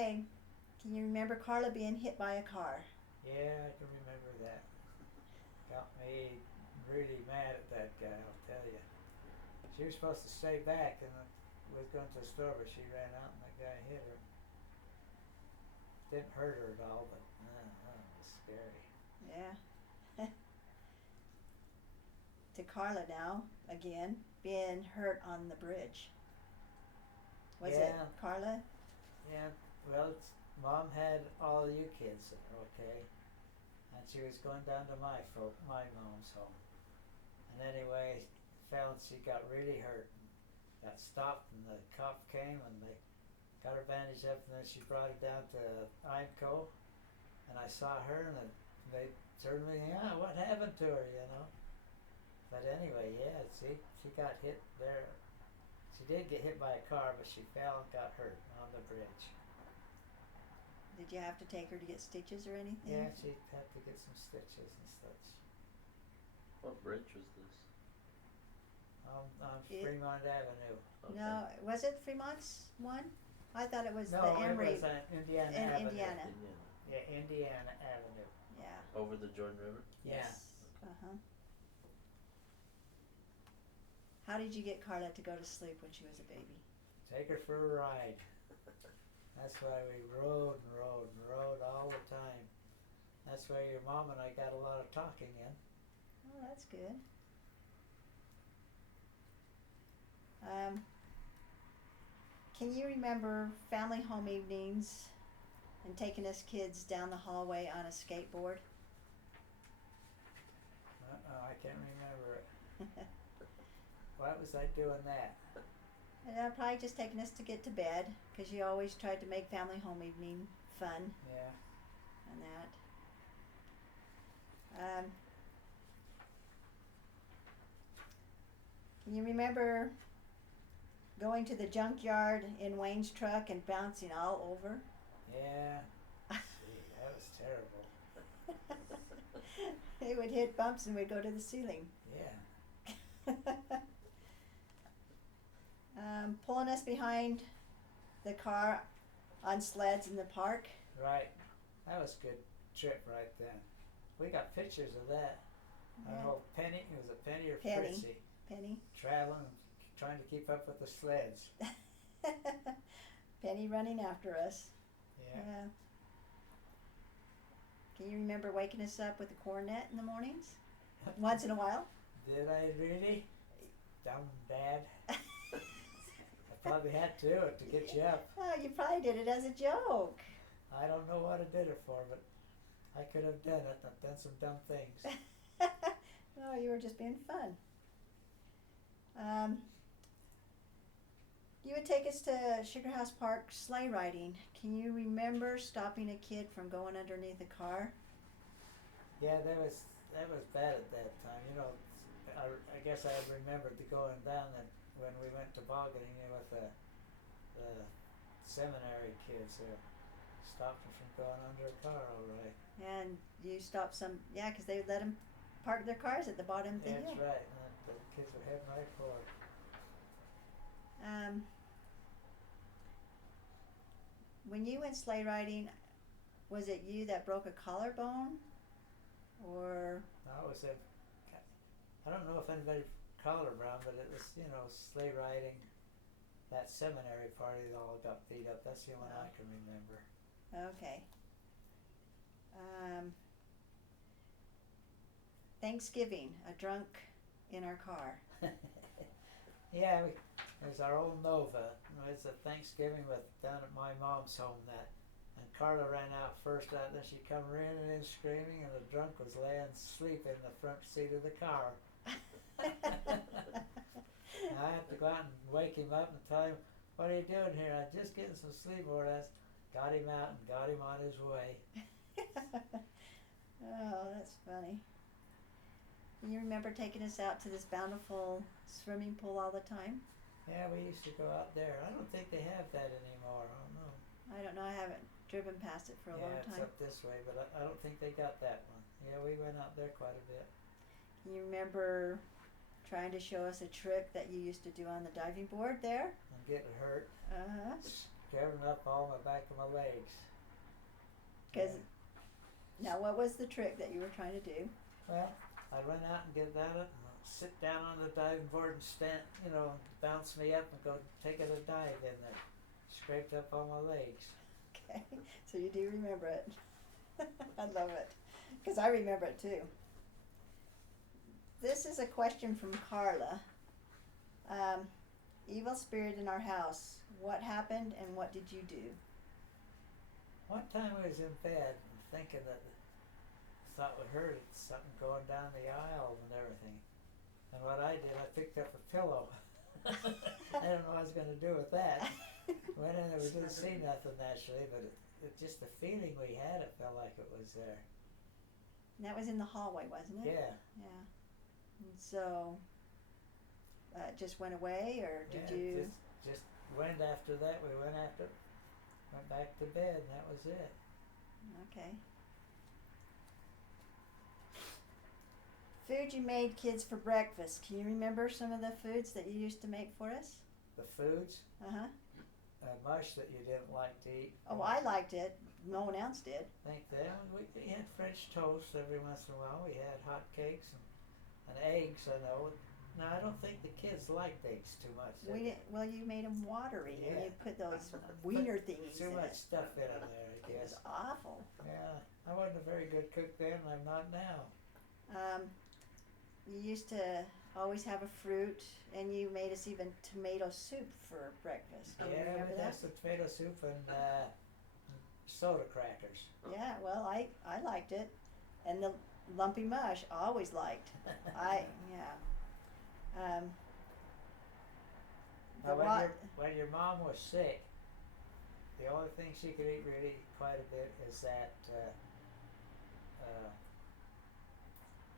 Okay, can you remember Carla being hit by a car? Yeah, I can remember that. Got me really mad at that guy, I'll tell you. She was supposed to stay back and was going to the store, but she ran out and that guy hit her. Didn't hurt her at all, but it was scary. Yeah. To Carla now, again, being hurt on the bridge. Was it Yeah, Carla? yeah. Well, mom had all you kids, okay, and she was going down to my mom's home. And anyway, fell and she got really hurt. And got stopped and the cop came and they got her bandaged up and then she brought her down to IMCO and I saw her and they turned me, what happened to her, you know? But anyway, yeah, she got hit there. She did get hit by a car, but she fell and got hurt on the bridge. Did you have to take her to get stitches or anything? Yeah, she had to get some stitches and such. What bridge was this? On Fremont Avenue. Okay. No, was it Fremont's one? I thought it was No, the Emory it was Indiana in Avenue. Indiana. Indiana. Yeah, Indiana Avenue. Yeah. Over the Jordan River? Yeah. Uh-huh. How did you get Carla to go to sleep when she was a baby? Take her for a ride. That's why we rode and rode and rode all the time. That's why your mom and I got a lot of talking in. Oh, that's good. Can you remember family home evenings and taking us kids down the hallway on a skateboard? I can't remember it. Why was I doing that? Probably just taking us to get to bed, because you always tried to make family home evening fun Yeah. and that. Can you remember going to the junkyard in Wayne's truck and bouncing all over? Yeah. Gee, that was terrible. They would hit bumps and we'd go to the ceiling. Yeah. Pulling us behind the car on sleds in the park. Right. That was a good trip right then. We got pictures of that. I don't know, Penny, it was a Penny or Penny. Fritzy. Penny. Traveling, trying to keep up with the sleds. Penny running after us. Yeah. Can you remember waking us up with a cornet in the mornings? Once in a while? Did I really? Dumb dad. I probably had to get you up. Oh, you probably did it as a joke. I don't know what I did it for, but I could have done it. I've done some dumb things. Oh, you were just being fun. You would take us to Sugar House Park sleigh riding. Can you remember stopping a kid from going underneath a car? Yeah, that was bad at that time. You know, I guess I remembered the going down and when we went tobogganing with the seminary kids there, stopped them from going under a car. All right. And you stopped some, yeah, because they let them park their cars at the bottom of the hill. That's right. And the kids were heading right for it. When you went sleigh riding, was it you that broke a collarbone? Or No, it was I don't know if anybody collarbone, but it was, sleigh riding. That seminary party that all got beat up. That's the only one I can remember. okay. Thanksgiving, a drunk in our car. Yeah, it was our old Nova. It was a Thanksgiving down at my mom's home and Carla ran out first out, then she come running in screaming, and the drunk was laying asleep in the front seat of the car. And I had to go out and wake him up and tell him, "What are you doing here?" "I'm just getting some sleep." Or got him out and got him on his way. Oh, that's funny. You remember taking us out to this bountiful swimming pool all the time? Yeah, we used to go out there. I don't think they have that anymore. I don't know. I don't know, I haven't driven past it for a long Yeah, it's time. up this way, but I don't think they got that one. Yeah, we went out there quite a bit. Can you remember trying to show us a trick that you used to do on the diving board there? And getting hurt. Uh-huh. covering up all my back of my legs. 'Cause now, what was the trick that you were trying to do? Well, I'd run out and get down it and sit down on the diving board and stand, bounce me up and go taking a dive in there. Scraped up all my legs. Okay, so you do remember it. I love it, because I remember it too. This is a question from Carla. Evil spirit in our house. What happened and what did you do? One time I was in bed thinking that thought we heard something going down the aisle and everything. And what I did, I picked up a pillow. I don't know what I was going to do with that. Went in there, we didn't see nothing naturally, but it just the feeling we had, it felt like it was there. And that was in the hallway, wasn't it? Yeah. Yeah. And so, it just went away, or did Yeah, you? Just went after that. We went back to bed, and that was it. Okay. Food you made kids for breakfast. Can you remember some of the foods that you used to make for us? The foods, Uh-huh. mush that you didn't like to eat. Oh, I liked it. No one else did. Think that we had French toast every once in a while. We had hot cakes and eggs. I know. Now I don't think the kids liked eggs too much. We didn't. Well, you made them watery, and Yeah. you put those wiener thingies Too in much it. stuff in there, I It guess. was awful. Yeah, I wasn't a very good cook then, and I'm not now. You used to always have a fruit, and you made us even tomato soup for breakfast. Can you Yeah, remember but that? that's the tomato soup and soda crackers. Yeah. Well, I liked it, and the lumpy mush I always liked. Yeah. Now, The rot. when your mom was sick, the only thing she could eat really quite a bit is that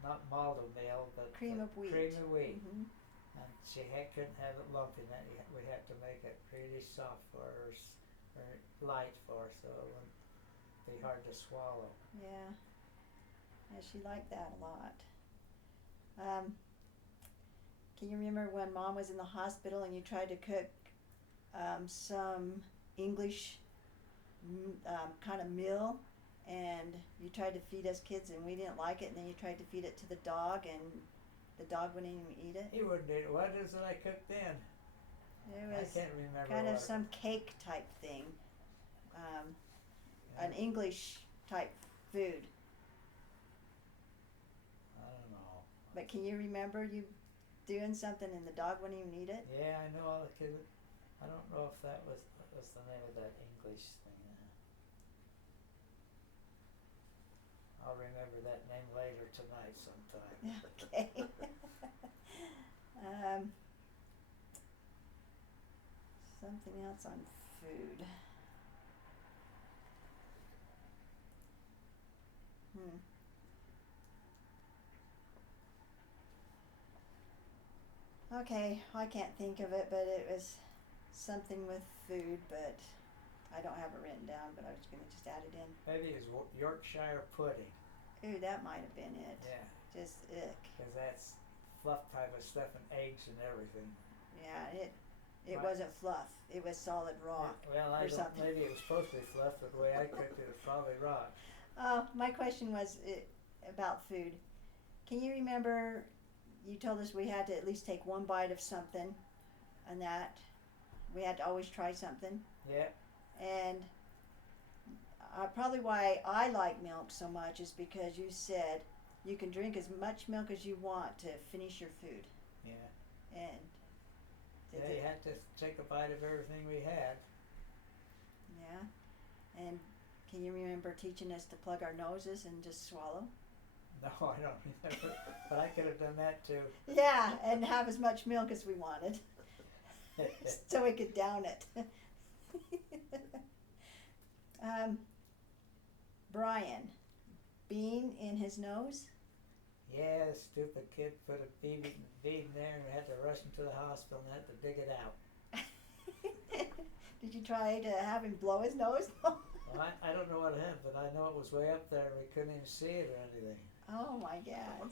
not malto meal, but Cream of wheat. Cream of wheat. Mhm. And she couldn't have it lumpy. That we had to make it pretty soft for her, or light for her, so it wouldn't be hard to swallow. Yeah. Yeah, she liked that a lot. Can you remember when Mom was in the hospital and you tried to cook some English kind of meal, and you tried to feed us kids and we didn't like it, and then you tried to feed it to the dog and the dog wouldn't even eat it? He wouldn't eat it. What is it I cooked then? It I was can't remember. kind of what- some cake type thing, yeah, an English type food. I don't know. But can you remember you doing something and the dog wouldn't even eat it? Yeah, I know. I don't know if that was the name of that English thing. I'll remember that name later tonight sometime. Okay. Something else on food. Okay, I can't think of it, but it was something with food, but I don't have it written down, but I was gonna just add it in. Maybe it was Yorkshire pudding. Ooh, that might have been it. Yeah, Just ick. because that's fluff type of stuff and eggs and everything. Yeah, it Right. wasn't fluff. It was solid rock. Well, I or don't. something. Maybe it was supposed to be fluff, but the way I cooked it, it was probably rock. Oh, my question was about food. Can you remember you told us we had to at least take one bite of something, and that we had to always try something? Yeah. And probably why I like milk so much is because you said you can drink as much milk as you want to finish your food. Yeah. And Yeah, you had to take a bite of everything we had. yeah. And can you remember teaching us to plug our noses and just swallow? No, I don't remember, but I could have done that too. Yeah, and have as much milk as we wanted, so we could down it. Brian, bean in his nose? Yeah, the stupid kid put a bead in there and we had to rush him to the hospital and had to dig it out. Did you try to have him blow his nose? Well, I don't know what happened, but I know it was way up there and we couldn't even see it or anything. Oh my God.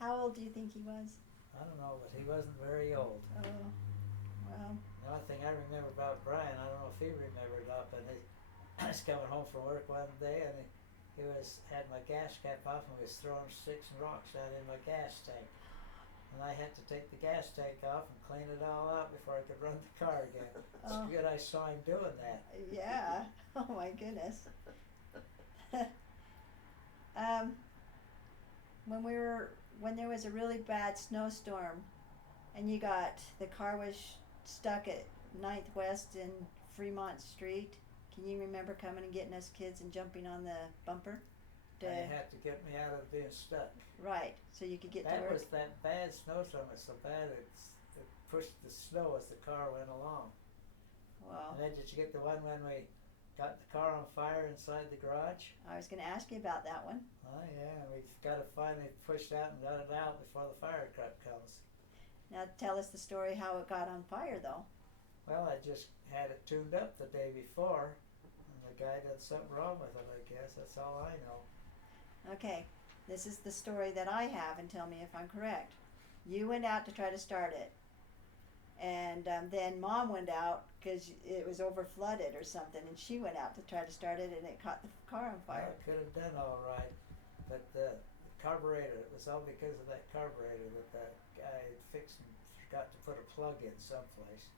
How old do you think he was? I don't know, but he wasn't very old. Oh, well, The only thing I remember about Brian, I don't know if he remembered it up, but I was coming home from work one day and he had my gas cap off and was throwing sticks and rocks out in my gas tank. And I had to take the gas tank off and clean it all out before I could run the car again. It's Oh. good I saw him doing that. Yeah. Oh my goodness. When there was a really bad snowstorm, and the car was stuck at 9th West and Fremont Street. Can you remember coming and getting us kids and jumping on the bumper? And you had to get me out of being stuck. Right, so you could get to That work. was that bad snowstorm. It was so bad it pushed the snow as the car went along. Wow. And then did you get the one when we got the car on fire inside the garage? I was going to ask you about that one. Oh yeah, we've got it finally pushed out and got it out before the fire truck comes. Now tell us the story how it got on fire, though. Well, I just had it tuned up the day before, and the guy did something wrong with it, I guess. That's all I know. Okay, this is the story that I have, and tell me if I'm correct. You went out to try to start it, and then Mom went out because it was over flooded or something, and she went out to try to start it, and it caught the car on fire. Well, I could have done all right, but the carburetor, it was all because of that carburetor that guy had fixed and forgot to put a plug in someplace.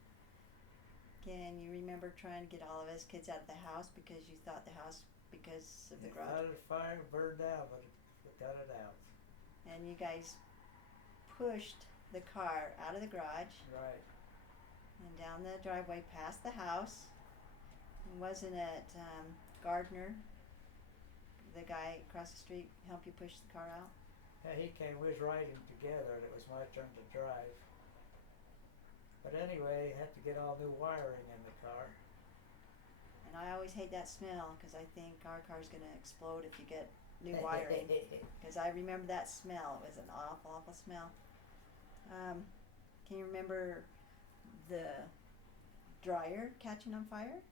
Can you remember trying to get all of us kids out of the house because you thought the house because of the It garage? caught it fire and burned down, but it got it out. And you guys pushed the car out of the garage Right. and down the driveway past the house. Wasn't it Gardner, the guy across the street, helped you push the car out? Yeah, he came, we was riding together, and it was my turn to drive. But anyway, had to get all new wiring in the car. And I always hate that smell because I think our car's going to explode if you get new wiring. Because I remember that smell. It was an awful, awful smell. Can you remember the dryer catching on fire?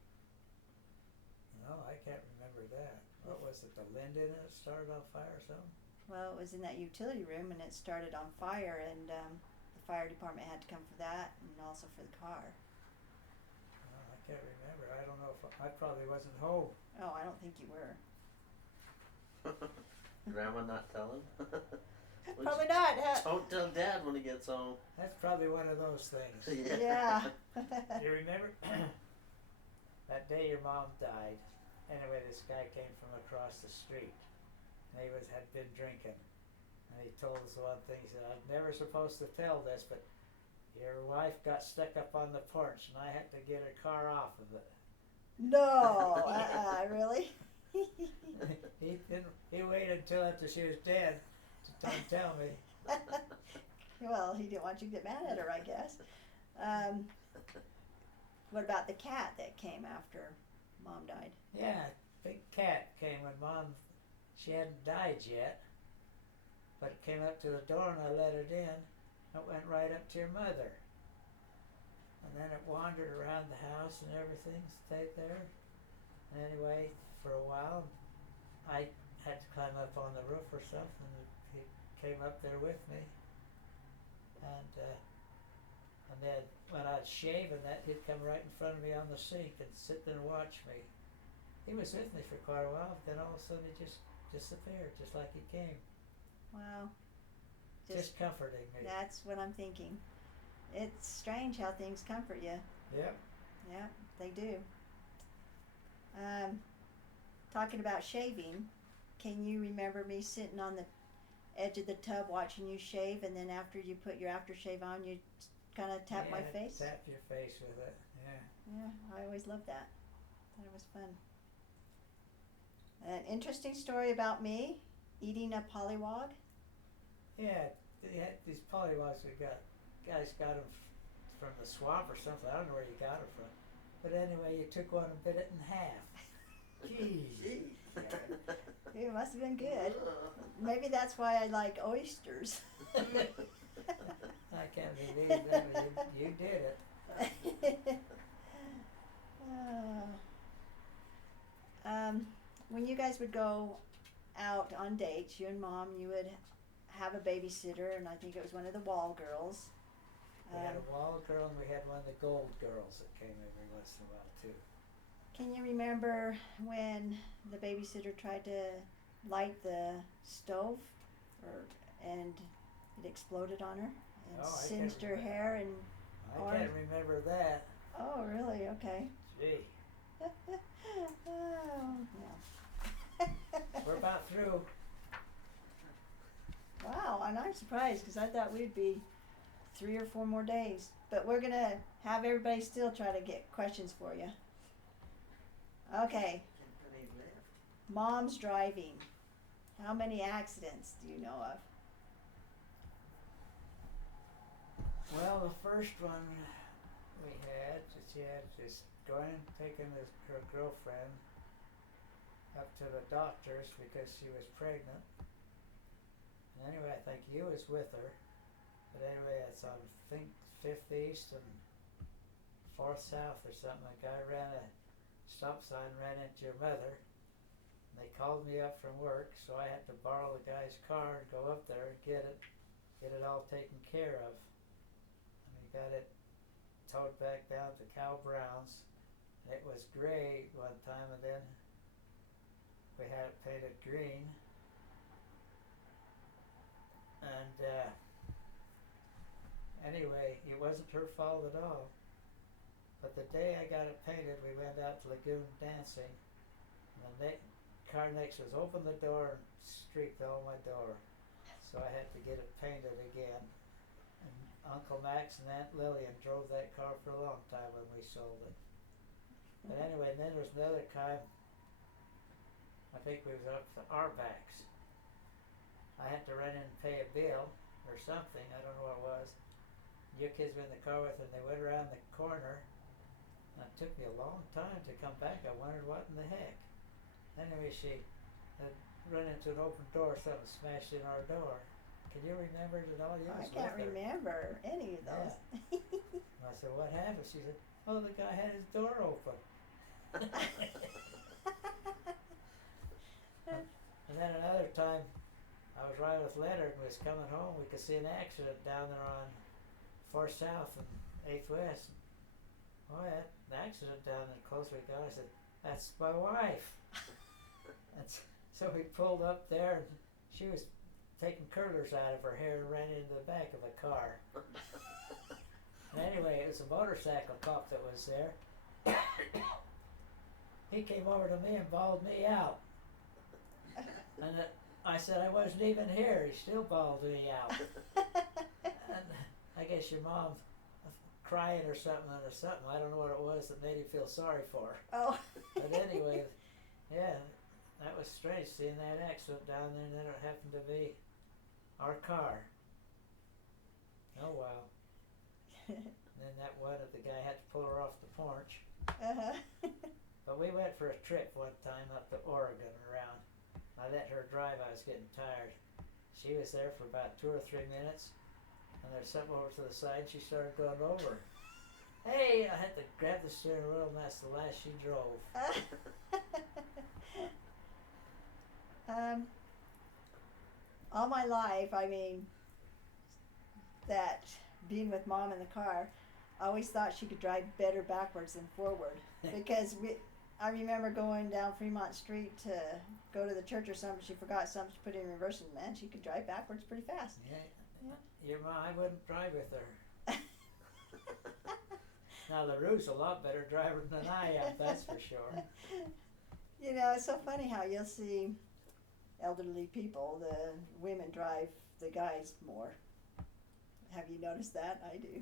No, I can't remember that. What was it, the linden that started on fire or something? Well, it was in that utility room and it started on fire, and the fire department had to come for that and also for the car. No, I can't remember. I don't know if I probably wasn't home. Oh, I don't think you were. Grandma not telling? Probably not. Don't tell Dad when he gets home. That's probably one of those things. Yeah. You remember? That day your mom died. Anyway, this guy came from across the street. And he had been drinking. And he told us one thing. He said, I'm never supposed to tell this, but your wife got stuck up on the porch and I had to get her car off of it. No. Really? He waited until after she was dead to tell me. Well, he didn't want you to get mad at her, I guess. What about the cat that came after Mom died? Yeah, big cat came when Mom, she hadn't died yet, but it came up to the door and I let it in. It went right up to your mother. And then it wandered around the house and everything, stayed there. And anyway, for a while, I had to climb up on the roof or something. He came up there with me. And then when I'd shave and that, he'd come right in front of me on the sink and sit there and watch me. He was with me for quite a while, then all of a sudden he just disappeared, just like he came. Wow. Just comforting me. That's what I'm thinking. It's strange how things comfort you. Yep. Yeah, they do. Talking about shaving, can you remember me sitting on the edge of the tub watching you shave, and then after you put your aftershave on, you kind of tap my face? Tap your face with it, yeah. Yeah, I always loved that. Thought it was fun. An interesting story about me eating a pollywog. Yeah, they had these pollywogs guys got them from the swamp or something. I don't know where you got them from. But anyway, you took one and bit it in half. Jeez. It must have been good. Maybe that's why I like oysters. I can't believe that. You did it. When you guys would go out on dates, you and Mom, you would have a babysitter, and I think it was one of the Wall girls. We had Um, a wall girl and we had one of the gold girls that came every once in a while too. can you remember when the babysitter tried to light the stove, and it exploded on her and Oh, I singed can't her remember. hair and I Or- can't remember that. oh really? Okay. Gee, Oh, yeah. we're about through. Wow, and I'm surprised because I thought we'd be 3 or 4 more days. But we're gonna have everybody still try to get questions for you. Okay, Everybody left. mom's driving. How many accidents do you know of? Well, the first one we had, she had just going and taking her girlfriend up to the doctors because she was pregnant. And anyway, I think you was with her. But anyway, it's on, I think, 5th East and 4th South or something. A guy ran a stop sign, ran into your mother. And they called me up from work, so I had to borrow the guy's car and go up there and get it all taken care of. And we got it towed back down to Cal Brown's. And it was gray one time, and then we had it painted green. And anyway, it wasn't her fault at all. But the day I got it painted, we went out to Lagoon dancing. And the car next was opened the door and streaked all my door. So I had to get it painted again. And Uncle Max and Aunt Lillian drove that car for a long time when we sold it. But anyway, and then there was another time, I think we was up to our backs. I had to run in and pay a bill or something, I don't know what it was. Your kids were in the car with her and they went around the corner. And it took me a long time to come back. I wondered what in the heck. Anyway, she had run into an open door, something smashed in our door. Can you remember it at all? You I was can't with her. remember any of those. And I said, what happened? She said, oh, the guy had his door open. And then another time, I was riding with Leonard and was coming home. We could see an accident down there on 4th South and 8th West. Oh, yeah, an accident down there close we got. I said, that's my wife. And so we pulled up there and she was taking curlers out of her hair and ran into the back of a car. And anyway, it was a motorcycle cop that was there. He came over to me and bawled me out. And I said I wasn't even here. He still bawled me out. And I guess your mom crying or something. I don't know what it was that made him feel sorry for her. Oh. But anyway, yeah, that was strange seeing that accident down there, and then it happened to be our car. Oh wow. And then that one that the guy had to pull her off the porch. Uh-huh. But we went for a trip one time up to Oregon around. I let her drive, I was getting tired. She was there for about 2 or 3 minutes, and there's something over to the side, she started going over. Hey, I had to grab the steering wheel, and that's the last she drove. All my life, I mean, that being with mom in the car, I always thought she could drive better backwards than forward. Because I remember going down Fremont Street to go to the church or something. She forgot something. She put it in reverse, and man, she could drive backwards pretty fast. Yeah. Your mom, I wouldn't drive with her. Now LaRue's a lot better driver than I am, that's for sure. You know, it's so funny how you'll see elderly people, the women drive the guys more. Have you noticed that? I do.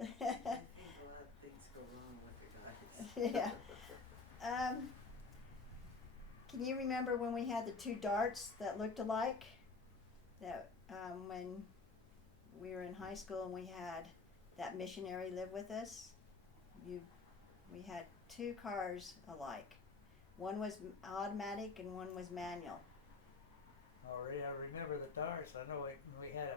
I think a lot of things go wrong with the guys. Yeah. Can you remember when we had the 2 darts that looked alike? That when we were in high school and we had that missionary live with us. We had 2 cars alike. One was automatic and one was manual. Oh, I remember the darts. I know we had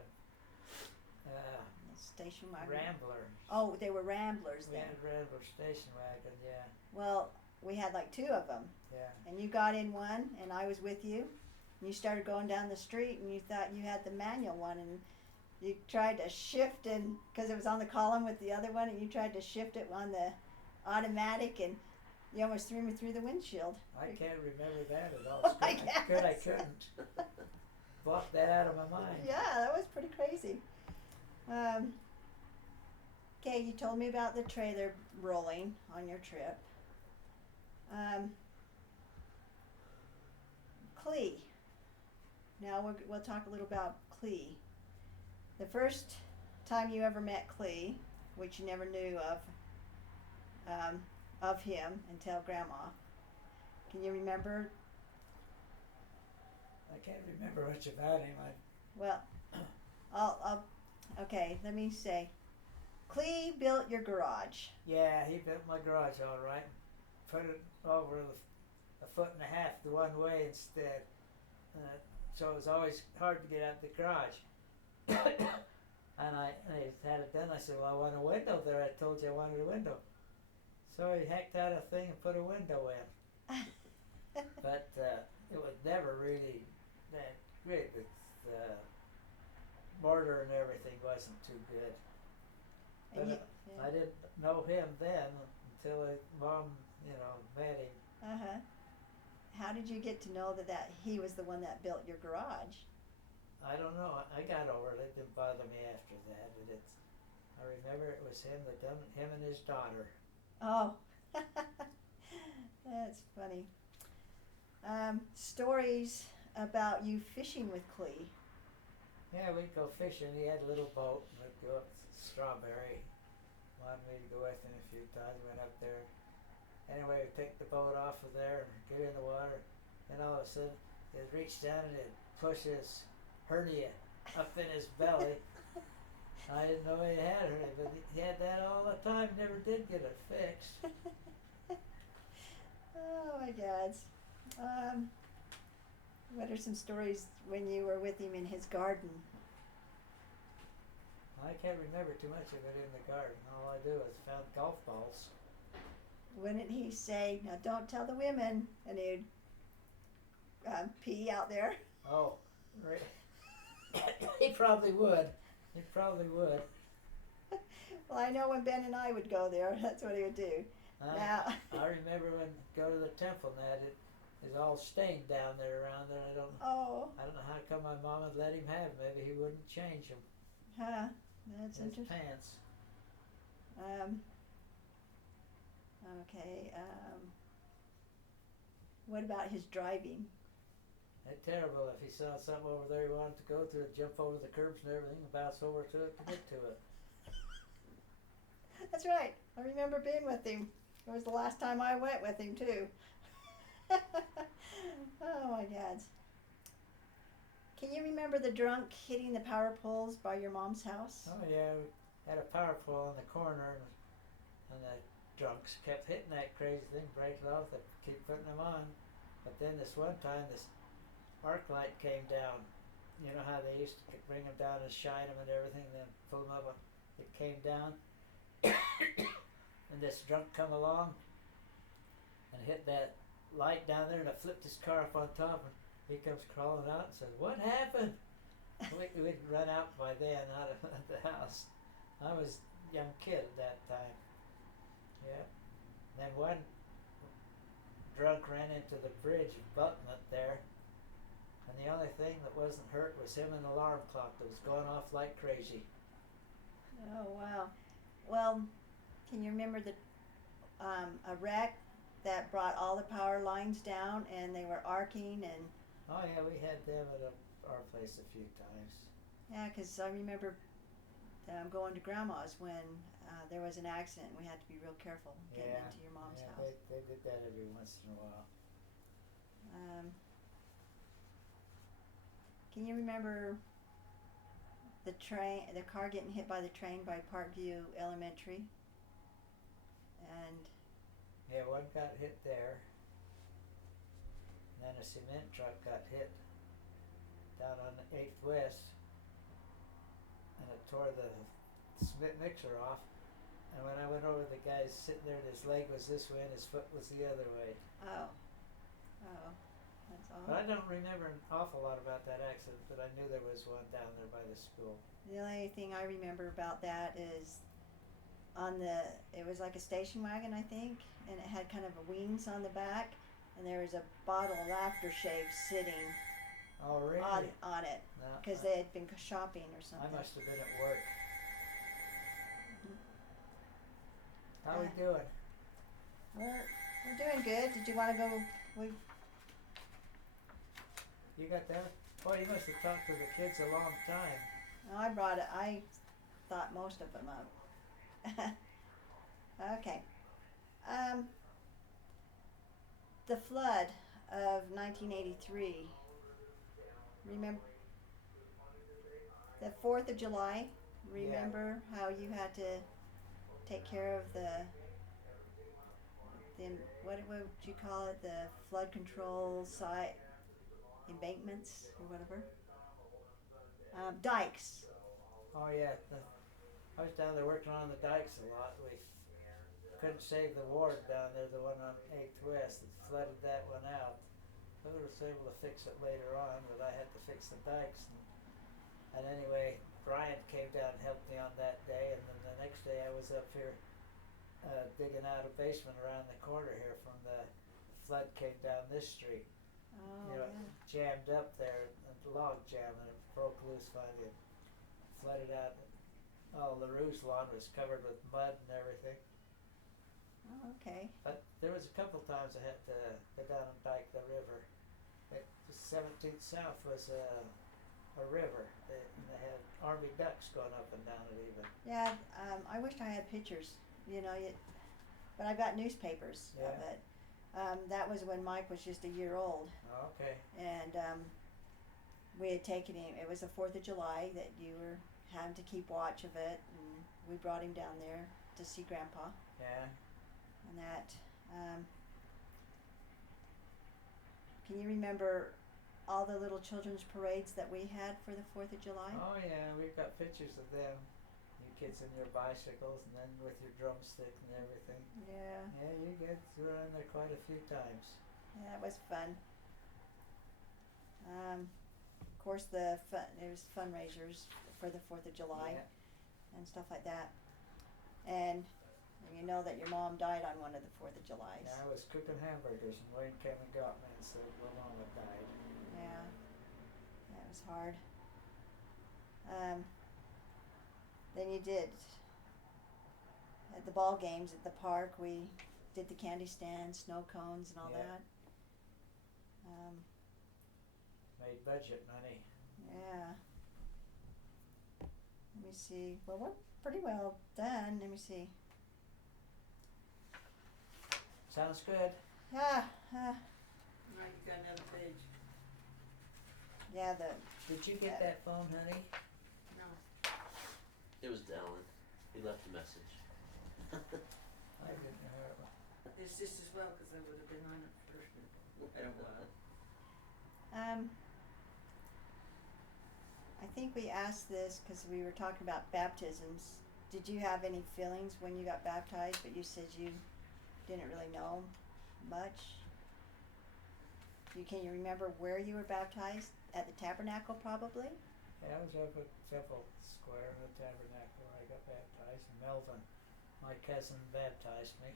a The station wagon. Rambler. Oh, they were Ramblers We then. had a Rambler station wagon, yeah. Well, we had like 2 of them. Yeah. And you got in one, and I was with you. And you started going down the street, and you thought you had the manual one, and you tried to shift and because it was on the column with the other one, and you tried to shift it on the automatic, and you almost threw me through the windshield. I can't remember that at all. Oh, I It's good I guess. couldn't block that out of my mind. Yeah, that was pretty crazy. Okay, you told me about the trailer rolling on your trip. Clee. Now we'll talk a little about Clee. The first time you ever met Clee, which you never knew of him until Grandma. Can you remember? I can't remember much about him. Well, okay, let me say. Clee built your garage. Yeah, he built my garage all right. Put it over a foot and a half the one way instead. So it was always hard to get out the garage. And I had it done. I said, well, I want a window there. I told you I wanted a window. So he hacked out a thing and put a window in. But it was never really that great. The mortar and everything wasn't too good. And But I didn't know him then until Mom, met him. uh-huh. How did you get to know that he was the one that built your garage? I don't know. I got over it. It didn't bother me after that. I remember it was him that done him and his daughter. Oh, that's funny. Stories about you fishing with Clee. Yeah, we'd go fishing. He had a little boat, and we'd go up to Strawberry. Wanted me to go with him a few times. Went up there. Anyway, we'd take the boat off of there and get in the water. And all of a sudden, it'd reach down and it'd push his hernia up in his belly. I didn't know he had hernia, but he had that all the time. Never did get it fixed. Oh my God. What are some stories when you were with him in his garden? I can't remember too much of it in the garden. All I do is found golf balls. Wouldn't he say, "Now don't tell the women," and he'd pee out there? Oh, right. He probably would. He probably would. Well, I know when Ben and I would go there, that's what he would do. Now, I remember when go to the temple and that it is all stained down there around there. I don't know how come my mom would let him have 'em. Maybe he wouldn't change them. That's His interesting. pants. Okay. What about his driving? That's terrible. If he saw something over there he wanted to go through, jump over the curbs and everything, and bounce over to it to get to it. That's right. I remember being with him. It was the last time I went with him too. Oh my God. Can you remember the drunk hitting the power poles by your mom's house? Oh yeah, we had a power pole in the corner, and the drunks kept hitting that crazy thing, breaking off. They keep putting them on, but then this one time, this arc light came down. You know how they used to bring them down and shine them and everything, then pull them up. It came down, and this drunk come along and hit that light down there, and I flipped his car up on top, and he comes crawling out and says, "What happened?" We'd run out by then out of the house. I was a young kid at that time. Yeah. Then one drunk ran into the bridge abutment there, and the only thing that wasn't hurt was him and an alarm clock that was going off like crazy. Oh wow. Well, can you remember a wreck that brought all the power lines down and they were arcing and Oh yeah, we had them at our place a few times. yeah, 'cause I remember going to Grandma's when there was an accident. We had to be real careful getting Yeah, into your mom's yeah, house. they did that every once in a while. Can you remember the car getting hit by the train by Parkview Elementary? And Yeah, one got hit there. And then a cement truck got hit down on 8th West, and it tore the cement mixer off. And when I went over, the guy's sitting there and his leg was this way and his foot was the other way. oh, that's But I don't remember an awful lot about that accident, but I knew there was one down there by the school. The only thing I remember about that is it was like a station wagon, I think, and it had kind of a wings on the back, and there was a bottle of aftershave sitting Oh, really? on it, No, because they had been shopping or I something. must have been at work. Mhm. How we doing? We're doing good. Did you want to go? You got that? Boy, you must have talked to the kids a long time. No, I thought most of them up. Okay. The flood of 1983. Remember the 4th of July? Remember how you had to take care of the what would you call it? The flood control site embankments or whatever. Dikes. Oh yeah, I was down there working on the dikes a lot. We couldn't save the ward down there, the one on 8th West. It flooded that one out. I was able to fix it later on, but I had to fix the dikes. And anyway, Brian came down and helped me on that day, and then the next day I was up here digging out a basement around the corner here from the flood came down this street. Oh, You know, yeah. jammed up there, and log jam, and it broke loose finally and flooded out. All LaRue's lawn was covered with mud and everything. Oh, okay. But there was a couple times I had to go down and dike the river. The 17th South was a river, and they had army ducks going up and down it even. Yeah, I wished I had pictures, but I've got newspapers of Yeah. it. That was when Mike was just a year old, Oh, okay. and we had taken him. It was the 4th of July that you were having to keep watch of it, and we brought him down there to see Grandpa, Yeah. and that. Can you remember all the little children's parades that we had for the 4th of July? Oh yeah, we've got pictures of them. You kids in your bicycles and then with your drumstick and everything. Yeah, Yeah, you kids were in there quite a few times. that was fun. Of course, there was fundraisers for the 4th of July Yeah. and stuff like that. And you know that your mom died on one of the 4th of Julys. Yeah, I was cooking hamburgers and Wayne came and got me and said, well, Mama died. Yeah, that was hard. Then you did at the ball games at the park. We did the candy stand, snow cones, and all Yeah. that. Made budget money. Yeah. Let me see. Well, we're pretty well done. Let me see. Sounds good. Ah, Now you got another page. yeah. Did you get that phone, honey? No. It was Dallin. He left a message. I didn't hear it. It's just as well because I would have been on it first in a while. I think we asked this because we were talking about baptisms. Did you have any feelings when you got baptized? But you said you didn't really know much. Can you remember where you were baptized? At the tabernacle, probably? Yeah, I was up at Temple Square in the Tabernacle where I got baptized. And Melvin, my cousin, baptized me.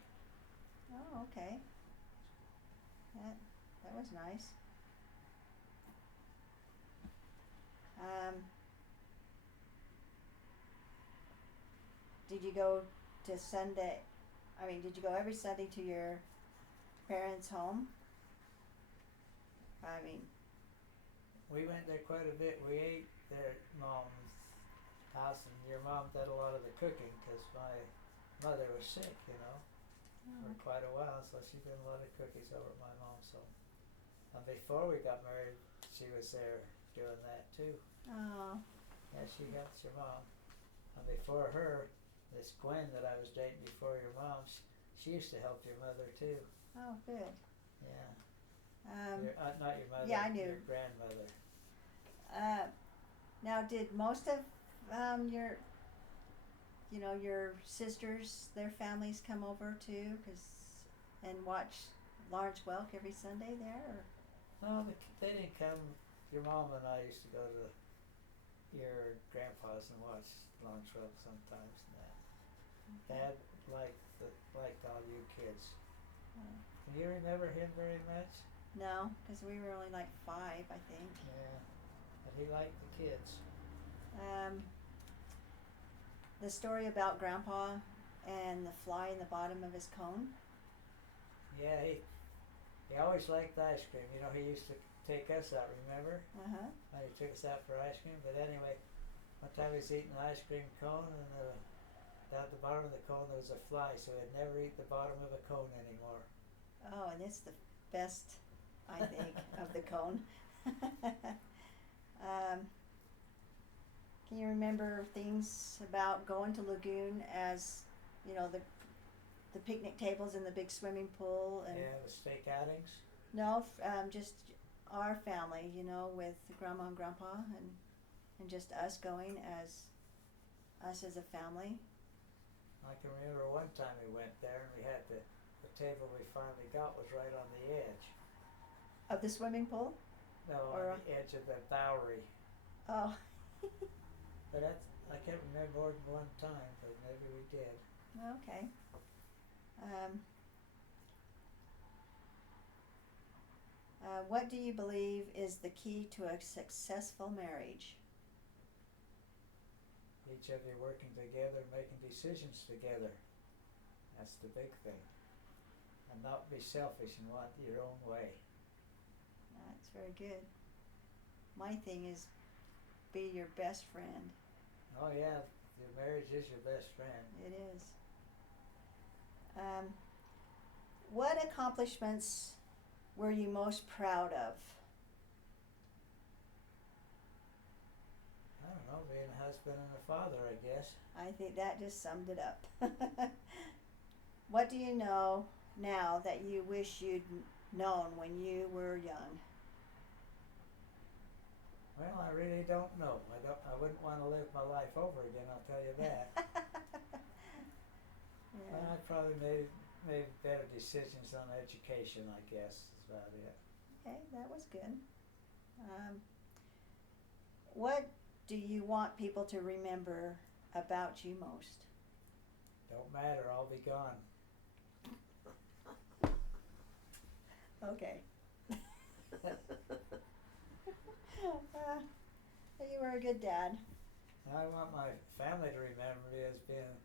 Oh, okay. That was nice. Did you go to Sunday? Did you go every Sunday to your parents' home? We went there quite a bit. We ate there at Mom's house, and your mom did a lot of the cooking because my mother was sick, for quite a while, so she did a lot of cookies over at my mom's home. And before we got married, she was there doing that too. Oh, Yeah, she helped your mom. And before her, this Gwen that I was dating before your mom, she used to help your mother too. oh, good. Yeah. Not your mother. yeah, I knew. Your grandmother. Now, did most of your sisters, their families come over too, and watch Lawrence Welk every Sunday there? Or? No, they didn't come. Your mom and I used to go to your grandpa's and watch Long Trail sometimes and that. Dad liked all you kids. Uh, Can you remember him very much? no, because we were only like 5, I think. Yeah. But he liked the kids. The story about Grandpa and the fly in the bottom of his cone. Yeah, he always liked ice cream. You know, he used to take us out, remember? Uh-huh. When he took us out for ice cream. But anyway, one time he was eating an ice cream cone and down at the bottom of the cone there was a fly, so he'd never eat the bottom of a cone anymore. Oh, and it's the best, I think, of the cone. Can you remember things about going to Lagoon as, you know, the picnic tables in the big swimming pool and Yeah, the steak outings. no, just our family, you know, with Grandma and Grandpa and just us going as a family. I can remember one time we went there and we had the table we finally got was right on the edge. Of the swimming pool? No, Or on the edge of the Bowery. Oh. But I can't remember more than one time, but maybe we did. Okay. What do you believe is the key to a successful marriage? Each of you working together, making decisions together. That's the big thing. And not be selfish and want your own way. That's very good. My thing is be your best friend. Oh yeah, your marriage is your best friend. It is. What accomplishments were you most proud of? I don't know, being a husband and a father, I guess. I think that just summed it up. What do you know now that you wish you'd known when you were young? Well, I really don't know. I wouldn't want to live my life over again, I'll tell you that. Yeah. I probably made better decisions on education, I guess, is about it. Okay, that was good. What do you want people to remember about you most? Don't matter, I'll be gone. Okay. You were a good dad. I want my family to remember me as being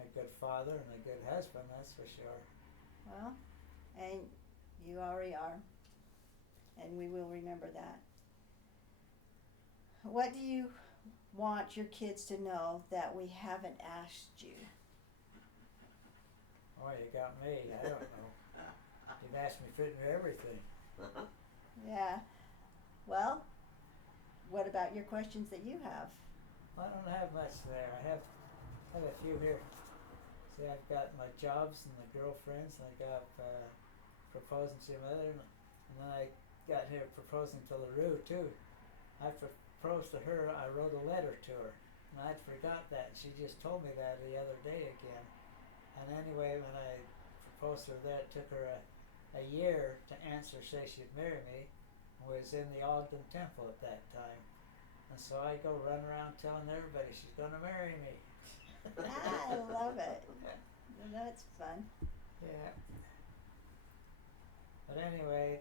a good father and a good husband, that's for sure. Well, and you already are. And we will remember that. What do you want your kids to know that we haven't asked you? Oh, you got me, I don't know. You've asked me pretty much everything. Yeah. Well, what about your questions that you have? I don't have much there. I have a few here. See, I've got my jobs and the girlfriends, and I got proposing to your mother, and then I got here proposing to LaRue too. I proposed to her, I wrote a letter to her, and I'd forgot that, and she just told me that the other day again. And anyway, when I proposed to her there, it took her a year to answer, say she'd marry me. Was in the Ogden Temple at that time. And so I go run around telling everybody she's going to marry me. I love it. That's fun. Yeah. But anyway,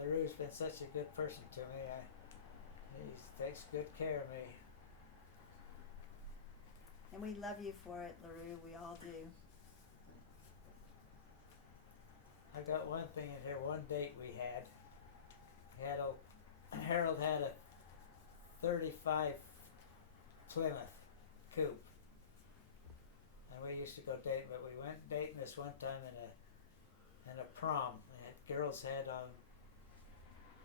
LaRue's been such a good person to me. He takes good care of me. And we love you for it, LaRue. We all do. I got one thing in here, one date we had. Harold had a 35 Plymouth coupe, and we used to go dating. But we went dating this one time in a prom. Girls had on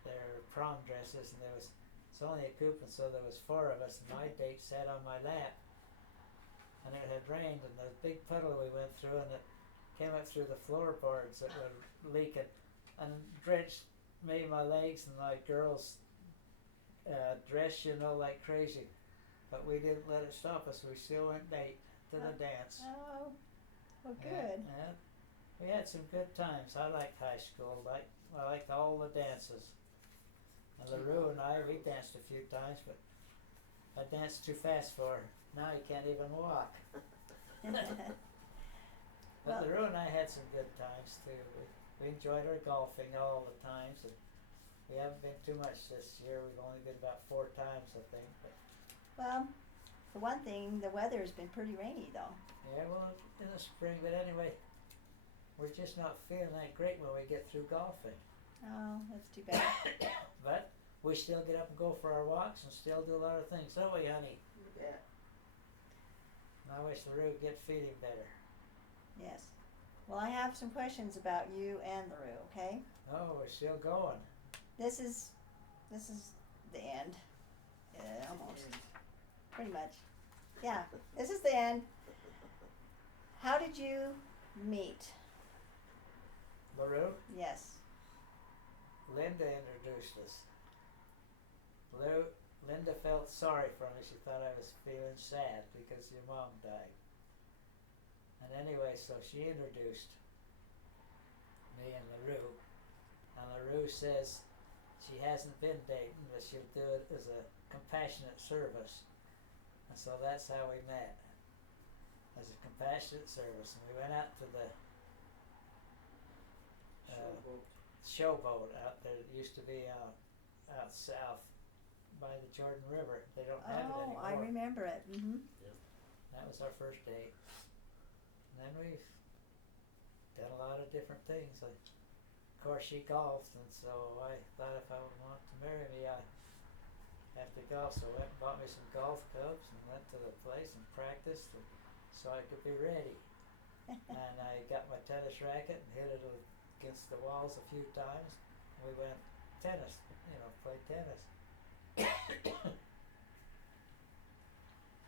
their prom dresses, and it's only a coupe, and so there was 4 of us. And my date sat on my lap, and it had rained, and the big puddle we went through, and it came up through the floorboards that were leaking, and drenched me, my legs, and my girls' dress, you know, like crazy. But we didn't let it stop us. We still went to the dance. Oh, well, good. We had some good times. I liked high school. I liked all the dances. And LaRue and I, we danced a few times, but I danced too fast for her. Now he can't even walk. But Well- LaRue and I had some good times too. We enjoyed our golfing all the times. And we haven't been too much this year. We've only been about 4 times, I think. But Well, for one thing, the weather's been pretty rainy though. yeah, well, in the spring. But anyway, we're just not feeling that great when we get through golfing. Oh, that's too bad. But we still get up and go for our walks and still do a lot of things, don't we, honey? Yeah. And I wish LaRue would get feeling better. Yes. Well, I have some questions about you and LaRue, okay? Oh, we're still going. This is the end. Almost. Pretty much. Yeah, this is the end. How did you meet? LaRue? Yes. Linda introduced us. Linda felt sorry for me. She thought I was feeling sad because your mom died. And anyway, so she introduced me and LaRue. And LaRue says she hasn't been dating, but she'll do it as a compassionate service. And so that's how we met, as a compassionate service. And we went out to the Showboat. showboat out there that used to be out south by the Jordan River. They don't have it Oh, anymore. I remember it. Mm-hmm. That was our first date. And then we've done a lot of different things. Of course, she golfed, and so I thought if I would want to marry me, I have to golf. So I went and bought me some golf clubs and went to the place and practiced so I could be ready. And I got my tennis racket and hit it against the walls a few times. And we went tennis, played tennis.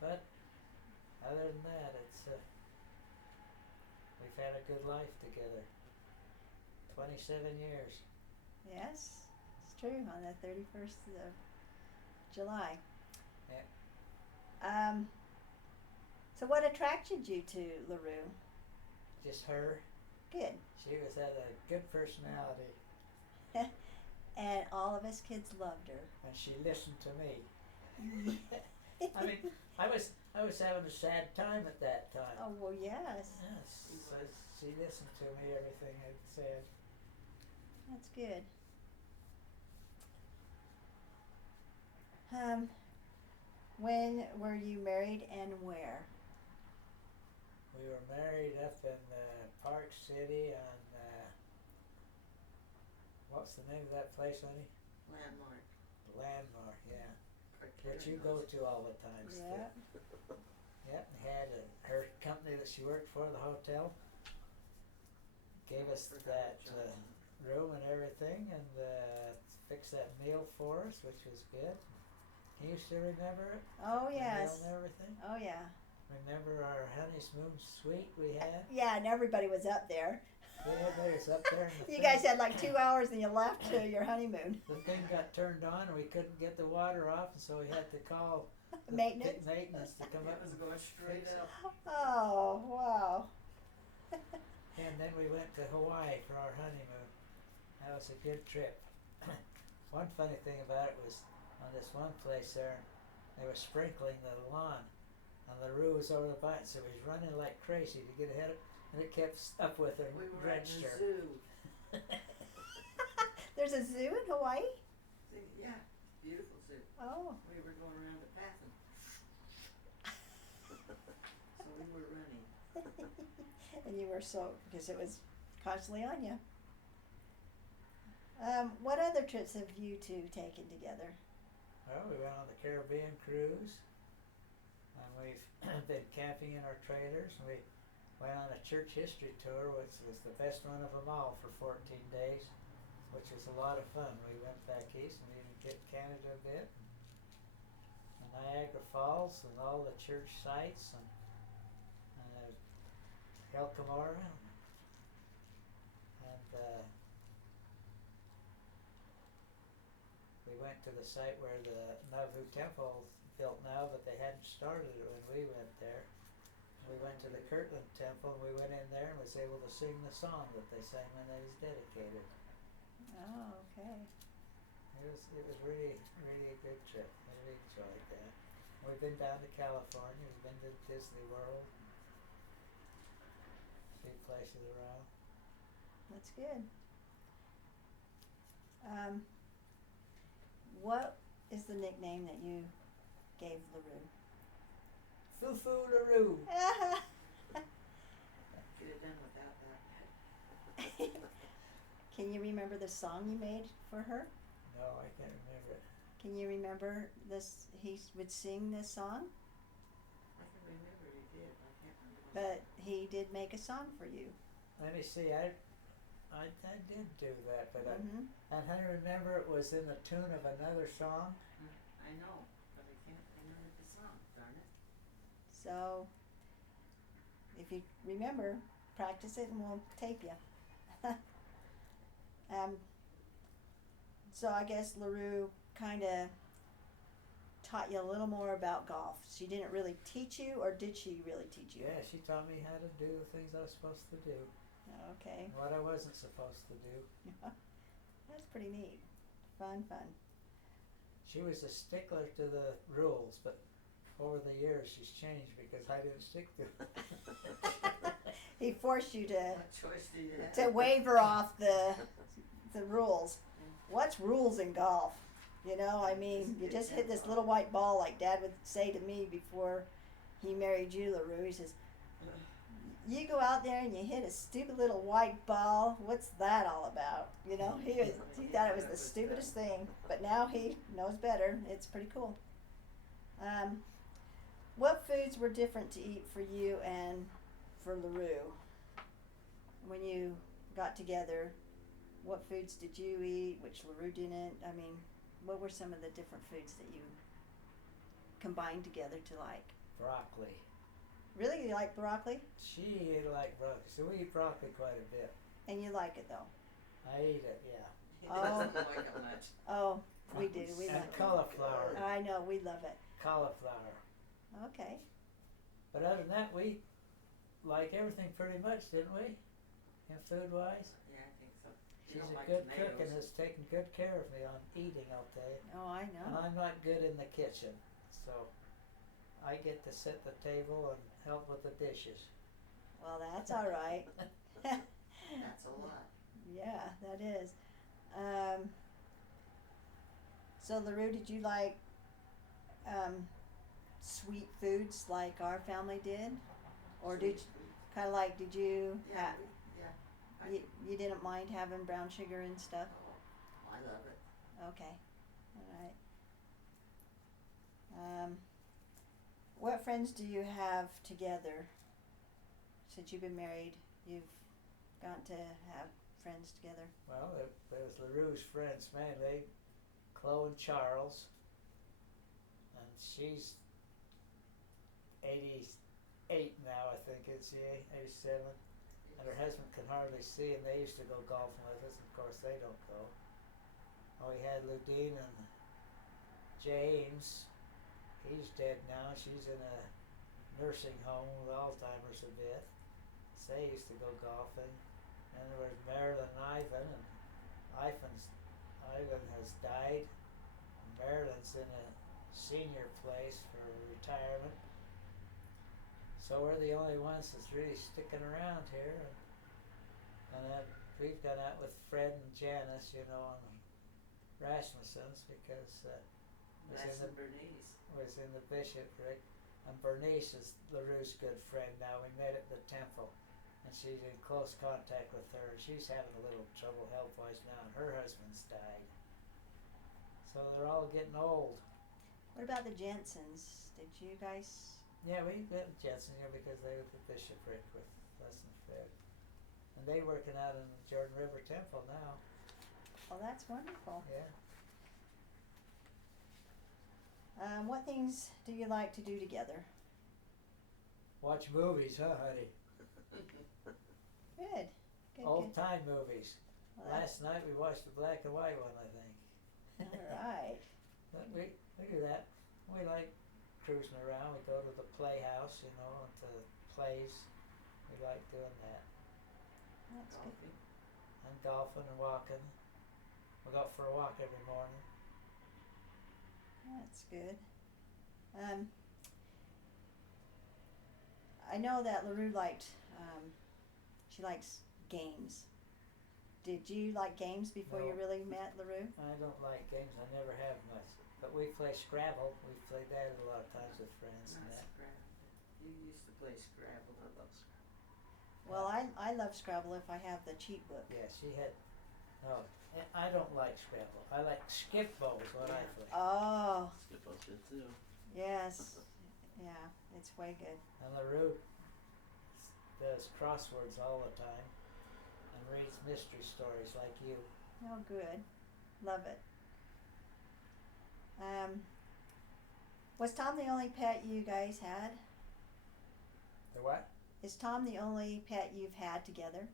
But other than that, we've had a good life together. 27 years. Yes, it's true. On the 31st of July. Yeah. So what attracted you to LaRue? Just her. Good. She had a good personality, And all of us kids loved her. and she listened to me. I mean, I was having a sad time at that time. Oh, well, yes. Yes, so she listened to me, everything I said. That's good. When were you married and where? We were married up in Park City on what's the name of that place, honey? Landmark. Landmark, yeah. Or Which you Karen go knows. to all the time still. Yeah. Yep, had her company that she worked for, the hotel, gave us Forgot that Johnson. room and everything, and fixed that meal for us, which was good. Can you still remember it? Oh, The yes. meal and everything? Oh, yeah. Remember our honeymoon suite we had? Yeah, and everybody was up there. Everybody was up there. And the You thing- guys had like 2 hours and you left to your honeymoon. The thing got turned on and we couldn't get the water off, and so we had to call the Maintenance? maintenance to come up. It was going straight fix it. up. Oh, wow. And then we went to Hawaii for our honeymoon. That was a good trip. One funny thing about it was on this one place there, they were sprinkling the lawn, and LaRue was over the button, so he was running like crazy to get ahead of, and it kept up with her, We were at drenched the her. zoo. There's a zoo in Hawaii? Yeah, beautiful zoo. Oh. We were going around the path and so we were running. And you were because it was constantly on you. What other trips have you two taken together? Well, we went on the Caribbean cruise, and we've been camping in our trailers, and we went on a church history tour, which was the best one of them all for 14 days, which was a lot of fun. We went back east and we even hit Canada a bit, and Niagara Falls and all the church sites, and Helcamora, and we went to the site where the Nauvoo Temple built now, but they hadn't started it when we went there. We went to the Kirtland Temple, and we went in there and was able to sing the song that they sang when it was dedicated. Oh, okay. It was it was really a good trip. I really enjoyed that. We've been down to California. We've been to Disney World. A few places around. That's good. What is the nickname that you gave LaRue? Foo-foo LaRue. Could have done without that. Can you remember the song you made for her? No, I can't remember it. Can you remember this? He would sing this song, I can remember he did, I can't remember. but he did make a song for you. Let me see. I did do that, but Mm-hmm. I remember it was in the tune of another song. I know, but I can't remember the song, darn it. So, if you remember, practice it and we'll tape you. So I guess LaRue kind of taught you a little more about golf. She didn't really teach you, or did she really teach you? Yeah, she taught me how to do the things I was supposed to do, Okay. what I wasn't supposed to do. That's pretty neat. Fun. She was a stickler to the rules, but over the years she's changed because I didn't stick to it. He forced you What choice do you have? to waver off the rules. What's rules in golf? You know, I mean, you just hit this little white ball, like Dad would say to me before he married you, LaRue. He says, "You go out there and you hit a stupid little white ball. What's that all about?" You know, he thought it was the stupidest thing, but now he knows better. It's pretty cool. What foods were different to eat for you and for LaRue when you got together? What foods did you eat, which LaRue didn't? I mean, what were some of the different foods that you combined together to like? Broccoli. Really, you like broccoli? She liked broccoli, so we eat broccoli quite a bit. And you like it though? I eat it, yeah. He doesn't like it much. Oh, we do. We And love it. cauliflower. I know, we love it. Cauliflower. Okay. But other than that, we like everything pretty much, didn't we? In food-wise. Yeah, I think so. You She's don't a like good cook and tomatoes. has taken good care of me on eating, I'll tell you. Oh, I And know. I'm not good in the kitchen, so I get to set the table and help with the dishes. Well, that's all right. That's a lot. Yeah, that is. So LaRue, did you like sweet foods like our family did, or did Sweet. kind of like did you Yeah, yeah. I you, do. you didn't mind having brown sugar and stuff? Oh, I love it. Okay, all right. What friends do you have together? Since you've been married, you've got to have friends together. Well, there was LaRue's friends mainly, Chloe and Charles, and she's 88 now, I think, is she? 87? And her husband can hardly see, and they used to go golfing with us. Of course, they don't go. And we had Ludine and James. He's dead now. She's in a nursing home with Alzheimer's a bit. So they used to go golfing. And there was Marilyn and Ivan, and Ivan has died. Marilyn's in a senior place for retirement. So we're the only ones that's really sticking around here. And then we've gone out with Fred and Janice, you know, on Rasmussen's because That's in Bernice. was in the bishopric. And Bernice is LaRue's good friend now. We met at the temple. And she's in close contact with her. She's having a little trouble health-wise now, and her husband's died. So they're all getting old. What about the Jensens? Did you guys? Yeah, we met Jensen here because they were at the bishopric with us and Fred. And they working out in the Jordan River Temple now. Oh, that's wonderful. Yeah. What things do you like to do together? Watch movies, huh, honey? Good. Good. Old time movies. Well, that's- Last night we watched the black and white one, I think. all right. But we do that. We like cruising around. We go to the playhouse, you know, and to plays. We like doing that. That's good. Golfing. And golfing and walking. We go out for a walk every morning. That's good. I know that LaRue she likes games. Did you like games before you No. really met LaRue? I don't like games. I never have much. But we play Scrabble. We played that a lot of times with friends and Not that. Scrabble. You used to play Scrabble. I love Scrabble. Well, I love Scrabble if I have the cheat book. Yeah, she had. No, I don't like Scrabble. I like Skip Bowl is what I play. Oh, Skip-Bo's good too. yes. Yeah, it's way good. And LaRue does crosswords all the time and reads mystery stories like you. Oh, good. Love it. Was Tom the only pet you guys had? The what? Is Tom the only pet you've had together?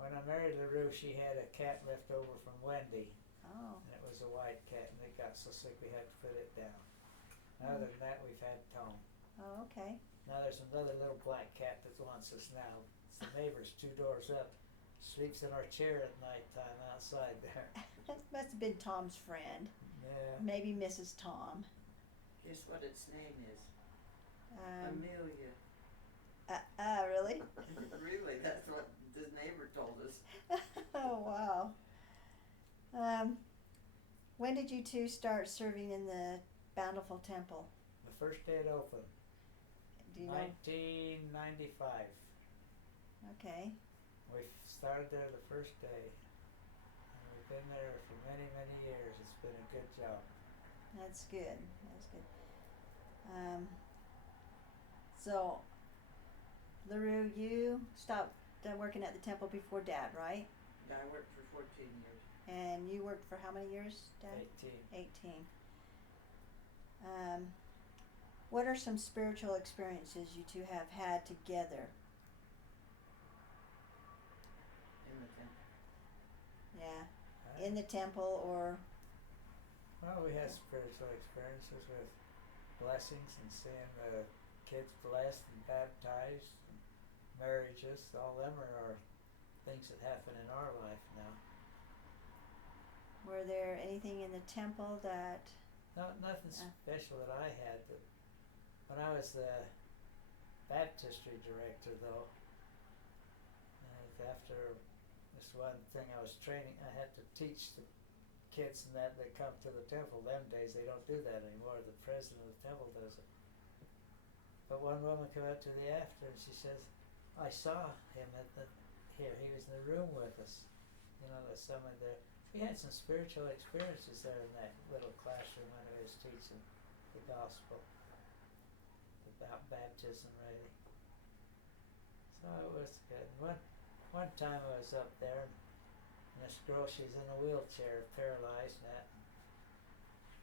When I married LaRue, she had a cat left over from Wendy, Oh, and it was a white cat, and it got so sick we had to put it down. Other than that, we've had Tom. oh, okay. Now there's another little black cat that wants us now. It's the neighbor's 2 doors up. Sleeps in our chair at nighttime outside there. That must have been Tom's friend. Yeah. Maybe Mrs. Tom. Guess what its name is? Amelia. Amelia. Really? Really, that's what the neighbor told us. Oh, wow. When did you two start serving in the Bountiful Temple? The first day it opened, Do you know? 1995. Okay. We started there the first day, and we've been there for many, many years. It's been a good job. That's good. That's good. So, LaRue, you stopped working at the temple before Dad, right? Yeah, I worked for 14 years. And you worked for how many years, Dad? 18. 18. What are some spiritual experiences you two have had together? In the temple. Yeah, in the temple or Well, we had spiritual experiences with blessings and seeing the kids blessed and baptized, and marriages. All them are things that happen in our life now. were there anything in the temple that Nothing special that I had. But when I was the baptistry director, though, after this one thing I was training, I had to teach the kids and that they come to the temple. Them days they don't do that anymore. The president of the temple does it. But one woman came up to the after and she says, "I saw him here. He was in the room with us. You know, there's someone there." We had some spiritual experiences there in that little classroom when I was teaching the gospel about baptism, really. So it was good. One time I was up there, and this girl, she's in a wheelchair, paralyzed,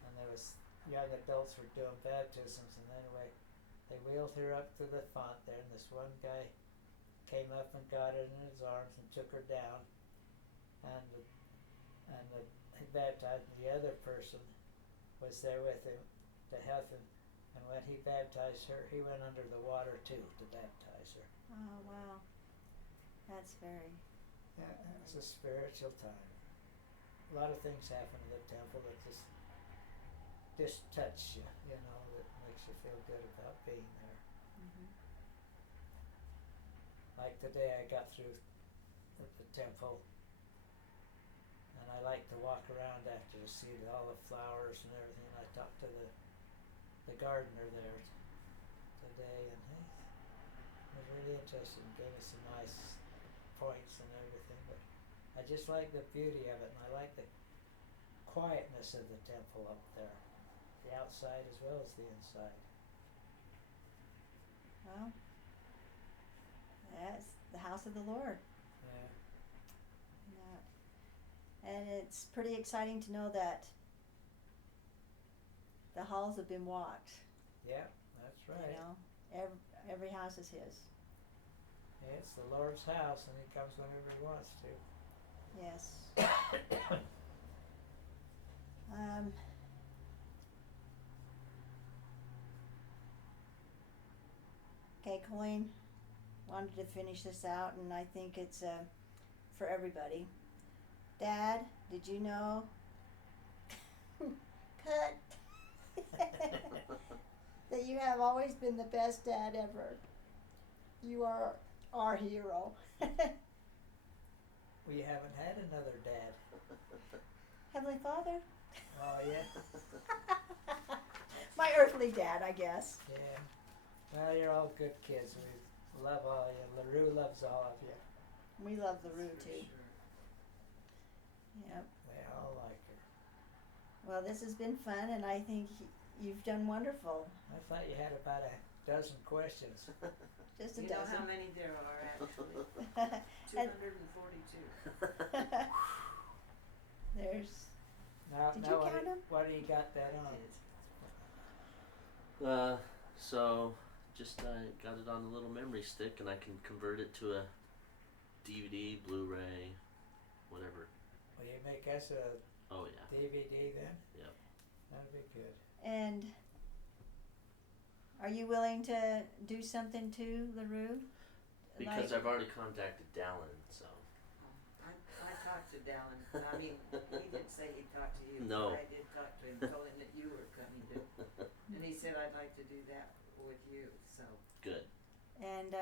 and there was young adults were doing baptisms, and anyway, they wheeled her up to the font there, and this one guy came up and got her in his arms and took her down, and he baptized. The other person was there with him to help him, and when he baptized her, he went under the water too to baptize her. oh wow. That's very Yeah, it was a spiritual time. A lot of things happen in the temple that just touch you, you know, that makes you feel good about being there. Like today I got through at the temple, and I like to walk around after to see all the flowers and everything. I talked to the gardener there today, and he was really interested and gave me some nice points and everything. But I just like the beauty of it, and I like the quietness of the temple up there, the outside as well as the inside. well. That's the house of the Lord. Yeah. And it's pretty exciting to know that the halls have been walked. Yeah, that's right. You know, every house is His. Yeah, it's the Lord's house, and He comes whenever He wants to. Yes. Okay, Colleen wanted to finish this out, and I think it's for everybody. Dad, did you know? Cut. have always been the best dad ever. You are our hero. We haven't had another dad. Heavenly Father? Oh, yeah? My earthly dad, I guess. Yeah. Well, you're all good kids. We love all of you. LaRue loves all of you. We love the That's Roo for too. sure. Yep. They all like her. Well, this has been fun, and I think you've done wonderful. I thought you had about a dozen questions. Just a You know dozen. how many there are actually? And 242. there's. Now, Did now you what, count 'em? what do you got that I on? did. So just got it on a little memory stick, and I can convert it to a DVD, Blu-ray, whatever. Will you make us a Oh yeah. DVD then? Yep. That'd be good. And are you willing to do something too, LaRue? Because I've already contacted Dallin, so. I talked to Dallin. I mean, he didn't say he talked to you. No. But I did talk to him, told him that you were coming to. And he said, I'd like to do that with you, so. Good. And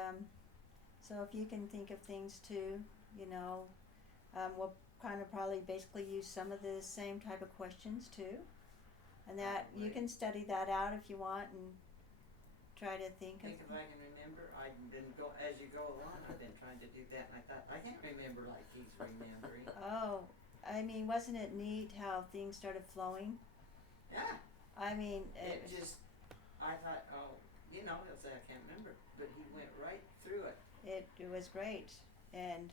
so if you can think of things too, you know, we'll kind of probably basically use some of the same type of questions too. And that you Probably. can study that out if you want and try to think Think of if I can remember. I've been as you go along, I've been trying to do that, and I thought, I can't remember like he's remembering. Oh, I mean, wasn't it neat how things started flowing? Yeah. I mean, It just, I thought, oh, you know, he'll say I can't remember, but he went right through it. it was great. And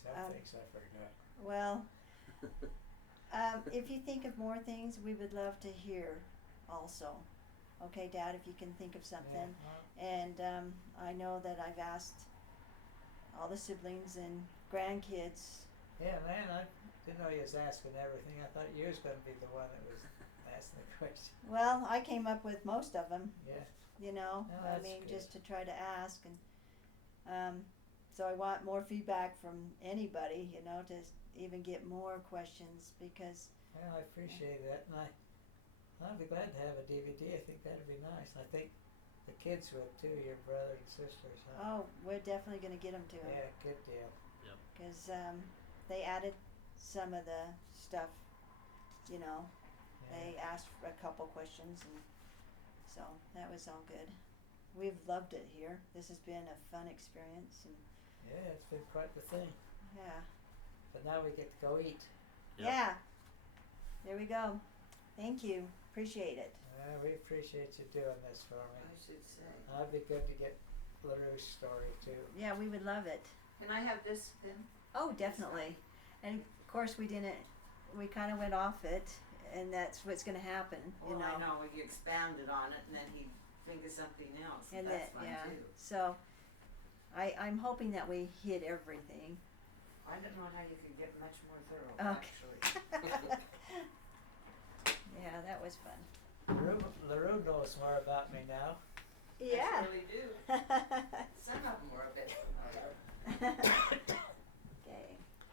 Some things I forgot. well, if you think of more things, we would love to hear also. Okay, Dad, if you can think of something. Yeah, And I know that I've asked all the siblings and grandkids. yeah, man, I didn't know you was asking everything. I thought you was going to be the one that was asking the question. Well, I came up with most of them, Yeah. you know. Oh, I that's mean, good. just to try to ask. And so I want more feedback from anybody, you know, to even get more questions because, Well, I appreciate that, and I'd be glad to have a DVD. I think that'd be nice. I think the kids would too, your brother and sisters. Huh? oh, we're definitely going to get them to them. Yeah, good deal. Because they added some of the stuff, you know. Yeah. They asked for a couple questions, and so that was all good. We've loved it here. This has been a fun experience, and Yeah, it's been quite the thing. yeah, But now we get to go eat. Yep. yeah. There we go. Thank you. Appreciate it. We appreciate you doing this for I me. should say. It'd be good to get LaRue's story too. Yeah, we would love it. Can I have this then? Oh, definitely. And of course, we didn't. We kind of went off it, and that's what's going to happen. Well, you know. I know he expounded on it, and then he think of something else. And that's that, fine yeah. too. So, I'm hoping that we hit everything. I don't know how you could get much more thorough, Okay. actually. Yeah, that was fun. LaRue knows more about me now. Yeah. I really do. Some of them were a bit familiar.